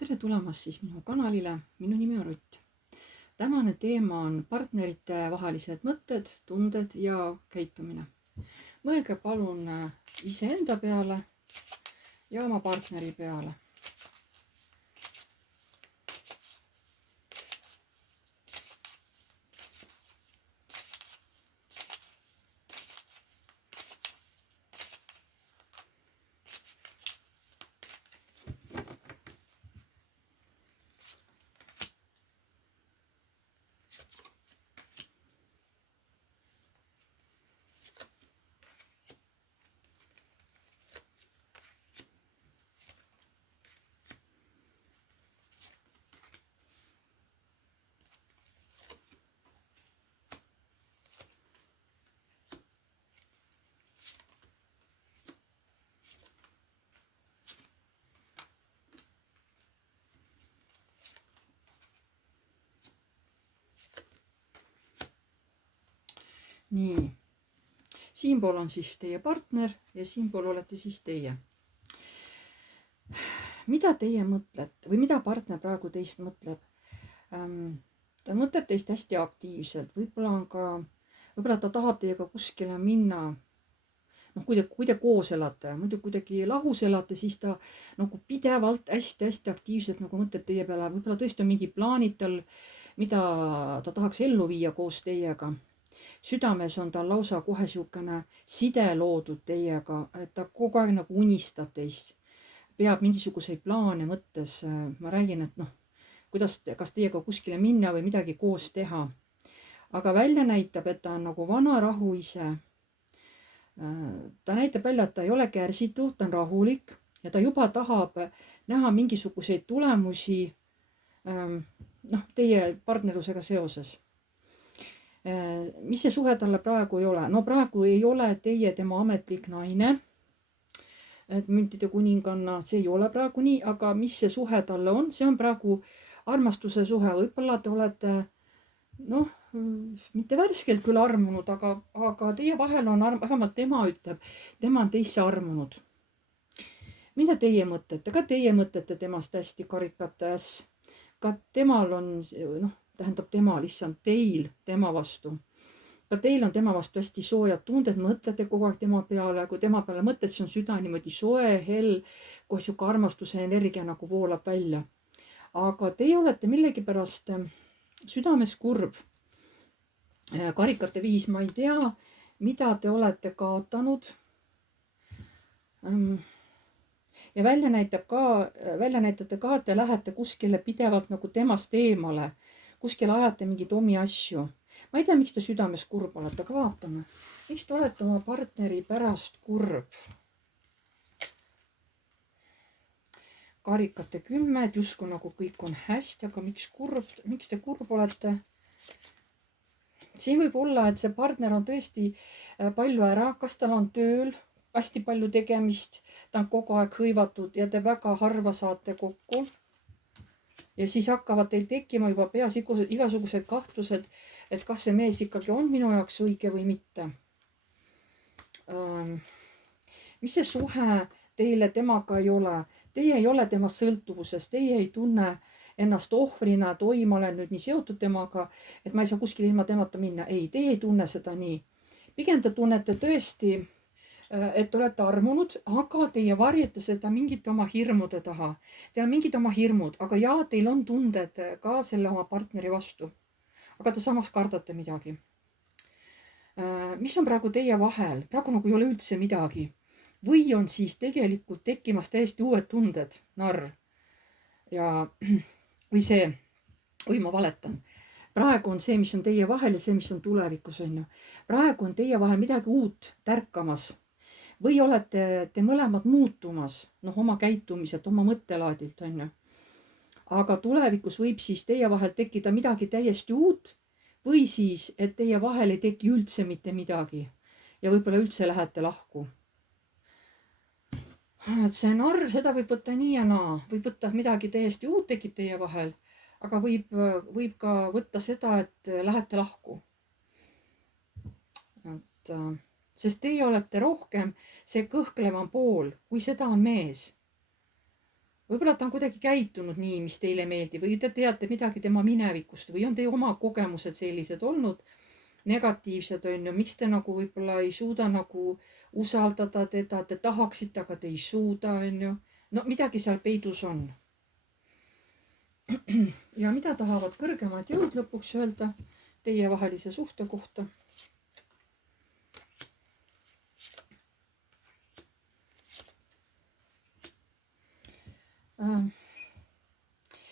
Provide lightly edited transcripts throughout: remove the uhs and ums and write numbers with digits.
Tere tulemast siis minu kanalile, minu nimi on Rutt. Tänane teema on partnerite vahelised mõtted, tunded ja käitumine. Mõelge palun iseenda peale ja oma partneri peale. Nii, siinpool on siis teie partner ja siinpool olete siis teie. Mida teie mõtlete või mida partner praegu teist mõtleb? Ta mõtleb teist hästi aktiivselt, võib-olla ta tahab teiega kuskile minna. Kui te koos elate, muidu kuidagi lahus elate, siis ta nagu pidevalt hästi aktiivselt nagu mõtleb teie peale. Võib-olla tõesti on mingi plaanid tal, mida ta tahaks ellu viia koos teiega. Südames on tal lausa kohe siukene side loodud teiega, et ta kogu aeg nagu unistab teist, peab mingisuguseid plaane mõttes. Ma räägin, et kas teiega kuskile minna või midagi koos teha. Aga välja näitab, et ta on nagu vana rahu ise. Ta näitab välja, et ta ei ole kärsitu, ta on rahulik ja ta juba tahab näha mingisuguseid tulemusi teie partnerlusega seoses. Mis see suhe talle praegu ei ole? No praegu ei ole teie tema ametlik naine, et müntide kuninganna, see ei ole praegu nii, aga mis see suhe talle on? See on praegu armastuse suhe. Võib-olla te olete, mitte värskelt küll armunud, aga teie vahel on vähemalt tema ütleb, tema on teisse armunud. Mida teie mõtlete? Ka teie mõtlete temast hästi karikates. Ka temal on, tähendab tema lihtsalt teil tema vastu. Ka teil on tema vastu hästi soojad tunded, mõtlete kogu aeg tema peale. Kui tema peale mõtled, siis on süda niimoodi soe, hell, kohe siuke armastuse energia nagu voolab välja. Aga teie olete millegipärast südames kurb. Karikate 5, ma ei tea, mida te olete kaotanud. Ja välja näitate ka, et te lähete kuskile pidevalt nagu temast eemale. Kuskile ajate mingid omi asju. Ma ei tea, miks te südames kurb olete, aga vaatame. Miks te olete oma partneri pärast kurb? Karikate 10, justkui nagu kõik on hästi, aga miks te kurb olete? Siin võib olla, et see partner on tõesti palju ära, kas tal on tööl hästi palju tegemist, ta on kogu aeg hõivatud ja te väga harva saate kokku. Ja siis hakkavad teil tekkima juba peas igasugused kahtlused, et kas see mees ikkagi on minu jaoks õige või mitte. Mis see suhe teile temaga ei ole? Teie ei ole tema sõltuvuses, teie ei tunne ennast ohvrina, et oi, ma olen nüüd nii seotud temaga, et ma ei saa kuskile ilma temata minna. Ei, teie ei tunne seda nii. Pigem te tunnete tõesti, et olete armunud, aga teie varjate seda mingite oma hirmude taha. Teil on mingid oma hirmud, aga jaa, teil on tunded ka selle oma partneri vastu. Aga te samas kardate midagi. Mis on praegu teie vahel? Praegu nagu ei ole üldse midagi. Või on siis tegelikult tekkimas täiesti uued tunded, narr. Või ma valetan. Praegu on see, mis on teie vahel ja see, mis on tulevikus. Praegu on teie vahel midagi uut tärkamas. Või olete te mõlemad muutumas, oma käitumiselt, oma mõttelaadilt. Aga tulevikus võib siis teie vahel tekkida midagi täiesti uut või siis, et teie vahel ei teki üldse mitte midagi ja võib-olla üldse lähete lahku. Et see narr, seda võib võtta nii ja naa. Võib võtta midagi täiesti uut tekib teie vahel, aga võib ka võtta seda, et lähete lahku. Sest teie olete rohkem see kõhklevam pool, kui seda on mees. võib-olla ta on kuidagi käitunud nii, mis teile meeldib või te teate midagi tema minevikust või on teie oma kogemused sellised olnud negatiivsed, on ju, miks te nagu võib-olla ei suuda nagu usaldada teda, te tahaksite, aga te ei suuda, on ju. No midagi seal peidus on. Ja mida tahavad kõrgemad jõud lõpuks öelda teievahelise suhte kohta?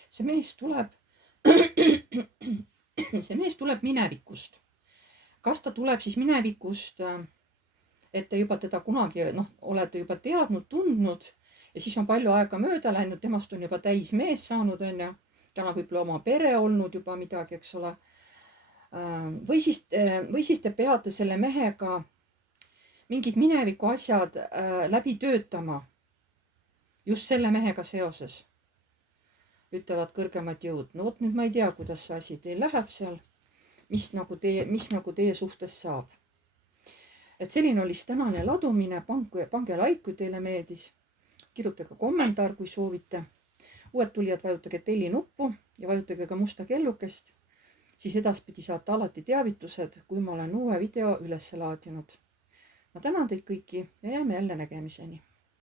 See mees tuleb see mees tuleb minevikust. Kas ta tuleb siis minevikust, et te juba teda kunagi olete juba teadnud, tundnud ja siis on palju aega mööda läinud, temast on juba täis mees saanud, on ju. Tal on võib-olla oma pere olnud juba midagi, eks ole. Või siis te peate selle mehega mingid mineviku asjad läbi töötama just selle mehega seoses, ütlevad kõrgemad jõud. No vot nüüd ma ei tea, kuidas see asi teil läheb seal, mis nagu teie suhtes saab. Et selline oli siis tänane ladumine. Pange like, kui teile meeldis. Kirjutage kommentaar, kui soovite. Uued tulijad vajutage telli nuppu ja vajutage ka musta kellukest. Siis edaspidi saate alati teavitused, kui ma olen uue video üles laadinud. Ma tänan teid kõiki ja jääme jälle nägemiseni.